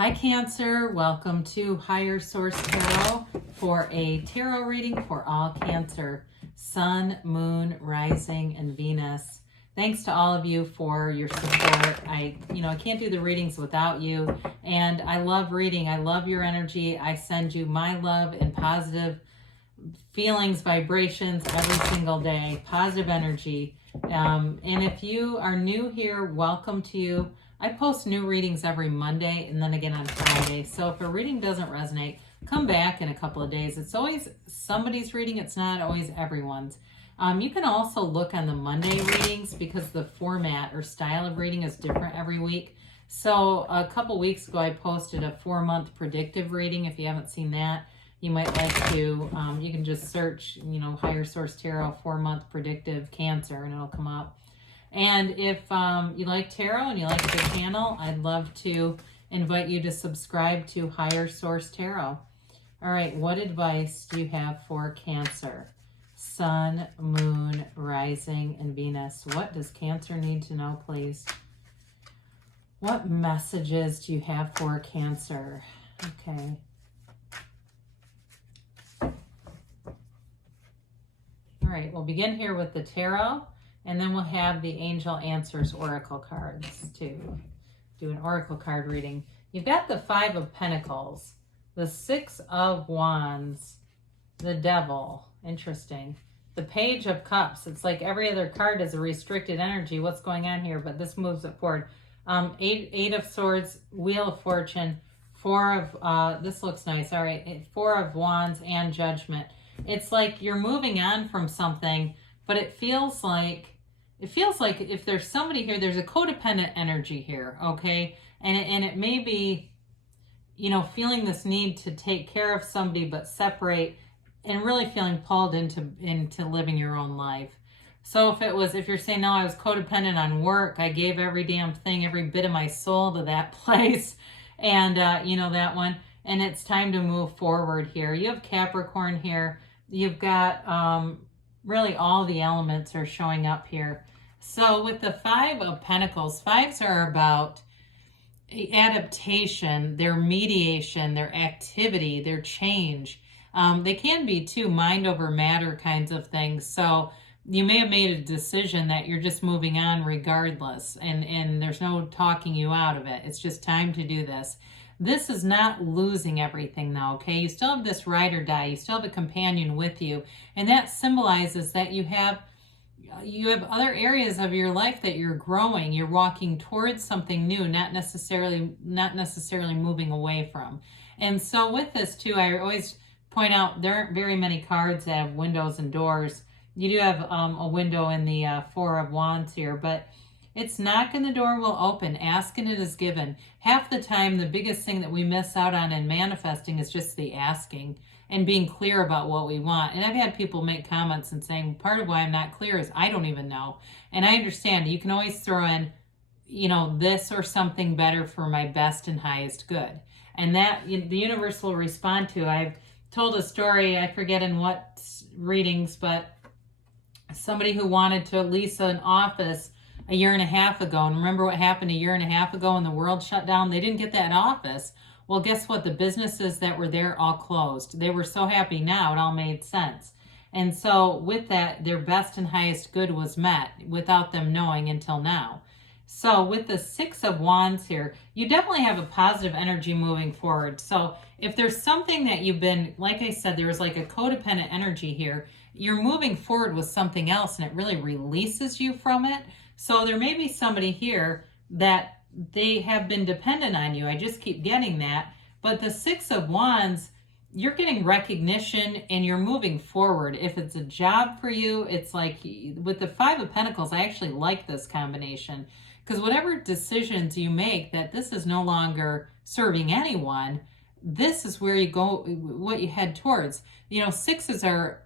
Hi Cancer, welcome to Higher Source Tarot for a tarot reading for all Cancer, Sun, Moon, Rising, and Venus. Thanks to all of you for your support. I can't do the readings without you, and I love reading. I love your energy. I send you my love and positive feelings, vibrations every single day, positive energy. And if you are new here, welcome to you. I post new readings every Monday and then again on Friday. So if a reading doesn't resonate, come back in a couple of days. It's always somebody's reading. It's not always everyone's. You can also look on the Monday readings because the format or style of reading is different every week. So a couple weeks ago, I posted a 4-month predictive reading. If you haven't seen that, you might like to, you can just search, Higher Source Tarot 4-month predictive Cancer and it'll come up. And if you like tarot and you like the channel, I'd love to invite you to subscribe to Higher Source Tarot. All right, what advice do you have for Cancer? Sun, Moon, Rising, and Venus. What does Cancer need to know, please? What messages do you have for Cancer? Okay. All right, we'll begin here with the tarot. And then we'll have the Angel Answers Oracle cards to do an Oracle card reading. You've got the 5 of Pentacles, the 6 of Wands, the Devil, interesting. The Page of Cups, it's like every other card is a restricted energy. What's going on here? But this moves it forward. Eight of Swords, Wheel of Fortune, 4 of, this looks nice, all right, 4 of Wands and Judgment. It's like you're moving on from something, but it feels like if there's somebody here, there's a codependent energy here, okay? And it may be, feeling this need to take care of somebody but separate and really feeling pulled into living your own life. So if you're saying, no, I was codependent on work, I gave every damn thing, every bit of my soul to that place, and, that one, and it's time to move forward here. You have Capricorn here. You've got, really all the elements are showing up here. So with the 5 of Pentacles, 5s are about adaptation, their mediation, their activity, their change. They can be too mind over matter kinds of things. So you may have made a decision that you're just moving on regardless, and there's no talking you out of it. It's just time to do this. This is not losing everything though, okay? You still have this ride or die. You still have a companion with you. And that symbolizes that you have other areas of your life that you're growing. You're walking towards something new, not necessarily moving away from. And so with this too, I always point out there aren't very many cards that have windows and doors. You do have a window in the 4 of Wands here, but it's knock and the door will open. Ask and it is given. Half the time, the biggest thing that we miss out on in manifesting is just the asking and being clear about what we want. And I've had people make comments and saying, part of why I'm not clear is I don't even know. And I understand you can always throw in, this or something better for my best and highest good. And that the universe will respond to. I've told a story, I forget in what readings, but somebody who wanted to lease an office a year and a half ago. And remember what happened a year and a half ago when the world shut down? They didn't get that office. Well, guess what? The businesses that were there all closed. They were so happy now. It all made sense. And so with that, their best and highest good was met without them knowing until now. So with the 6 of Wands here, you definitely have a positive energy moving forward. So if there's something that you've been, like I said, there was like a codependent energy here, you're moving forward with something else and it really releases you from it. So there may be somebody here that they have been dependent on you. I just keep getting that. But the 6 of Wands, you're getting recognition and you're moving forward. If it's a job for you, it's like with the 5 of Pentacles, I actually like this combination because whatever decisions you make that this is no longer serving anyone, this is where you go, what you head towards. 6s are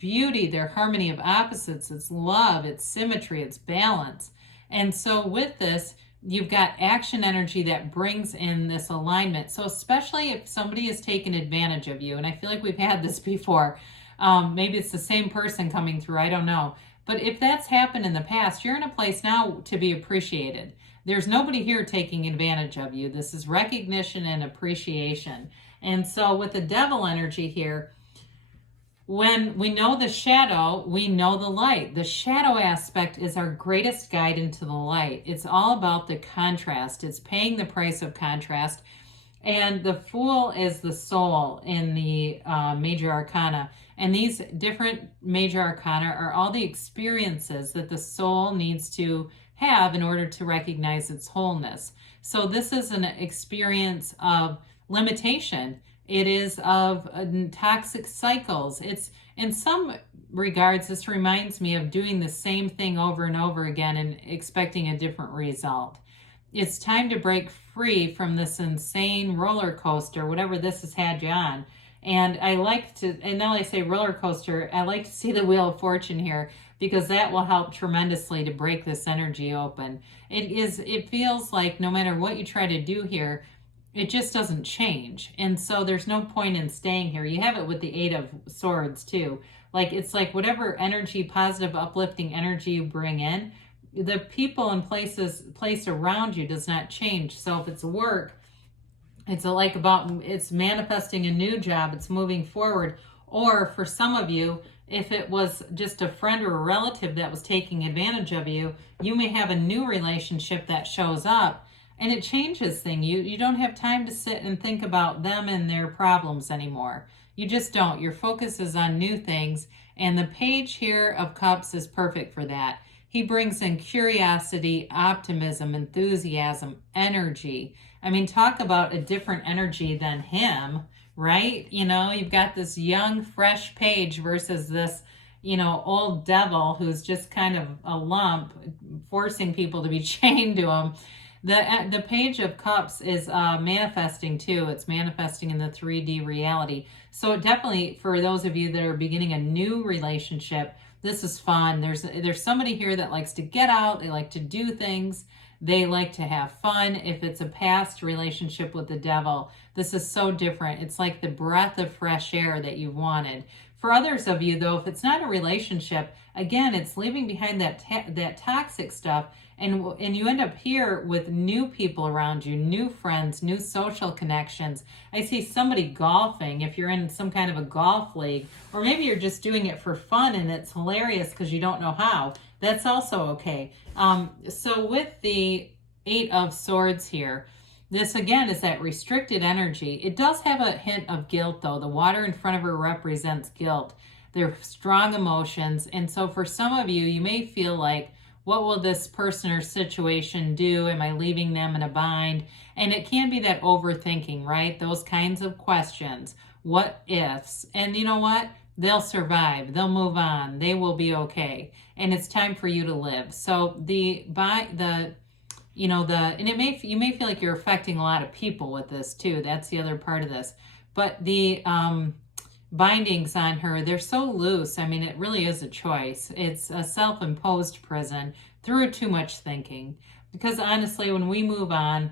beauty, they're harmony of opposites, it's love, it's symmetry, it's balance. And so with this, you've got action energy that brings in this alignment. So especially if somebody has taken advantage of you, and I feel like we've had this before, maybe it's the same person coming through, I don't know. But if that's happened in the past, you're in a place now to be appreciated. There's nobody here taking advantage of you. This is recognition and appreciation. And so with the devil energy here, when we know the shadow, we know the light. The shadow aspect is our greatest guide into the light. It's all about the contrast. It's paying the price of contrast. And the Fool is the soul in the major arcana. And these different major arcana are all the experiences that the soul needs to have in order to recognize its wholeness. So this is an experience of limitation. It is of toxic cycles. It's, in some regards, this reminds me of doing the same thing over and over again and expecting a different result. It's time to break free from this insane roller coaster, whatever this has had you on. And I like to, and now I say roller coaster, I like to see the Wheel of Fortune here, because that will help tremendously to break this energy open. It feels like no matter what you try to do here, it just doesn't change. And so there's no point in staying here. You have it with the Eight of Swords too. Like, it's like whatever energy, positive, uplifting energy you bring in, the people and place around you does not change. So if it's work, it's it's manifesting a new job, it's moving forward. Or for some of you, if it was just a friend or a relative that was taking advantage of you, you may have a new relationship that shows up and it changes things. You don't have time to sit and think about them and their problems anymore. You just don't. Your focus is on new things. And the Page here of Cups is perfect for that. He brings in curiosity, optimism, enthusiasm, energy. I mean, talk about a different energy than him, right? You know, you've got this young, fresh Page versus this, old devil who's just kind of a lump, forcing people to be chained to him. The Page of Cups is manifesting too. It's manifesting in the 3D reality. So definitely for those of you that are beginning a new relationship, this is fun. There's somebody here that likes to get out. They like to do things. They like to have fun. If it's a past relationship with the devil, this is so different. It's like the breath of fresh air that you wanted. For others of you, though, if it's not a relationship, again, it's leaving behind that toxic stuff. And you end up here with new people around you, new friends, new social connections. I see somebody golfing, if you're in some kind of a golf league, or maybe you're just doing it for fun and it's hilarious because you don't know how. That's also okay. So with the Eight of Swords here, this again is that restricted energy. It does have a hint of guilt though. The water in front of her represents guilt. They're strong emotions. And so for some of you, you may feel like, what will this person or situation do? Am I leaving them in a bind? And it can be that overthinking, right? Those kinds of questions. What ifs? And you know what? They'll survive. They'll move on. They will be okay. And it's time for you to live. So you may feel like you're affecting a lot of people with this too. That's the other part of this. But the bindings on her, they're so loose. I mean, it really is a choice. It's a self-imposed prison through too much thinking. Because honestly, when we move on,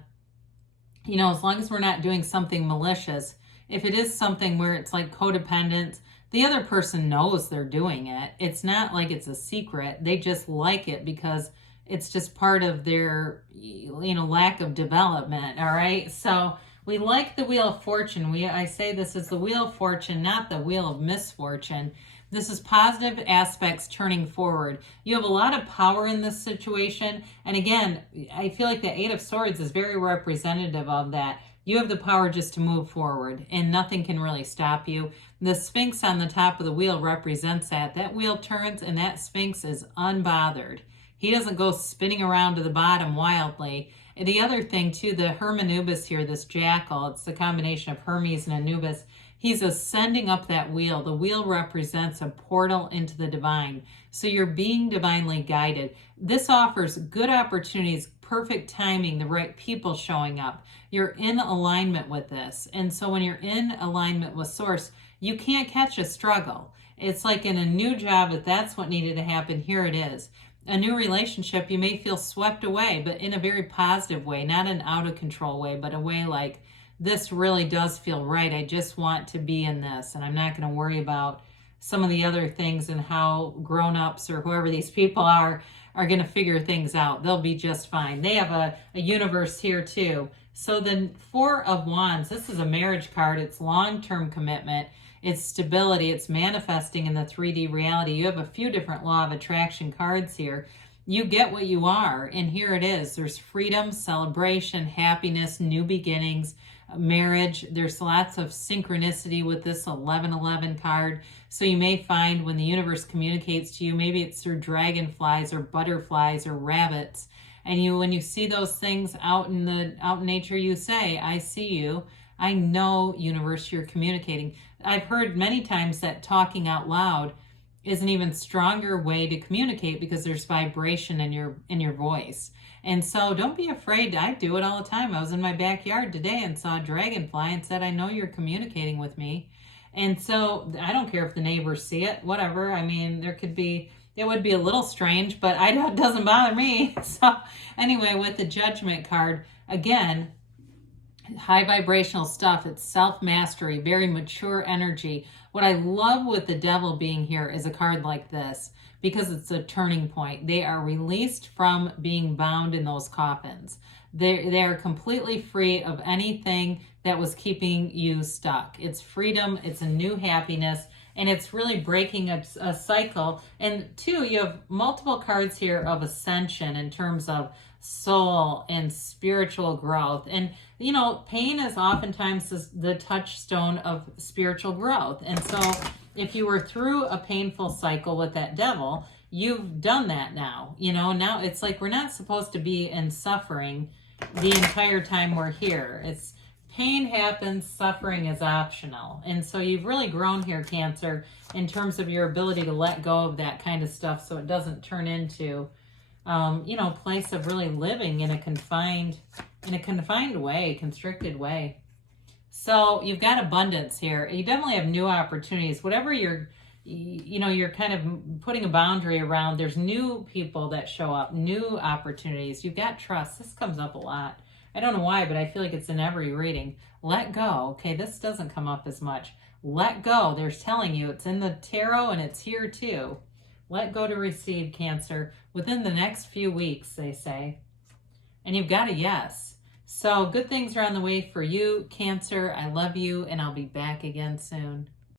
as long as we're not doing something malicious, if it is something where it's like codependence, the other person knows they're doing it. It's not like it's a secret. They just like it because it's just part of their, lack of development. All right. So we like the Wheel of Fortune. I say this is the Wheel of Fortune, not the Wheel of Misfortune. This is positive aspects turning forward. You have a lot of power in this situation. And again, I feel like the Eight of Swords is very representative of that. You have the power just to move forward and nothing can really stop you. The Sphinx on the top of the wheel represents that. That wheel turns and that Sphinx is unbothered. He doesn't go spinning around to the bottom wildly. And the other thing too, the Hermanubis here, this jackal, it's the combination of Hermes and Anubis. He's ascending up that wheel. The wheel represents a portal into the divine. So you're being divinely guided. This offers good opportunities, perfect timing, the right people showing up. You're in alignment with this. And so when you're in alignment with Source, you can't catch a struggle. It's like in a new job, if that's what needed to happen, here it is. A new relationship, you may feel swept away, but in a very positive way, not an out of control way, but a way like, this really does feel right. I just want to be in this, and I'm not going to worry about some of the other things and how grown-ups or whoever these people are are going to figure things out. They'll be just fine. They have a universe here too. So the Four of Wands, this is a marriage card. It's long-term commitment. It's stability. It's manifesting in the 3D reality. You have a few different law of attraction cards here. You get what you are, and here it is. There's freedom, celebration, happiness, new beginnings, marriage. There's lots of synchronicity with this 1111 card. So you may find when the universe communicates to you, maybe it's through dragonflies or butterflies or rabbits, and when you see those things out in nature, you say, I see you. I know, universe, you're communicating. I've heard many times that talking out loud is an even stronger way to communicate because there's vibration in your voice. And so don't be afraid. I do it all the time. I was in my backyard today and saw a dragonfly and said, I know you're communicating with me. And so I don't care if the neighbors see it, whatever. I mean, it would be a little strange, but it doesn't bother me. So anyway, with the Judgment card, again, high vibrational stuff. It's self-mastery, very mature energy. What I love with the Devil being here is a card like this because it's a turning point. They are released from being bound in those coffins. They are completely free of anything that was keeping you stuck. It's freedom. It's a new happiness. And it's really breaking a cycle. And two, you have multiple cards here of ascension in terms of soul and spiritual growth. And, pain is oftentimes the touchstone of spiritual growth. And so if you were through a painful cycle with that Devil, you've done that now. Now it's like we're not supposed to be in suffering the entire time we're here. Pain happens, suffering is optional. And so you've really grown here, Cancer, in terms of your ability to let go of that kind of stuff so it doesn't turn into, a place of really living in a confined way, constricted way. So you've got abundance here. You definitely have new opportunities. Whatever you're kind of putting a boundary around, there's new people that show up, new opportunities. You've got trust. This comes up a lot. I don't know why, but I feel like it's in every reading. Let go. Okay, this doesn't come up as much. Let go. They're telling you it's in the tarot and it's here too. Let go to receive, Cancer, within the next few weeks, they say. And you've got a yes. So good things are on the way for you, Cancer. I love you, and I'll be back again soon.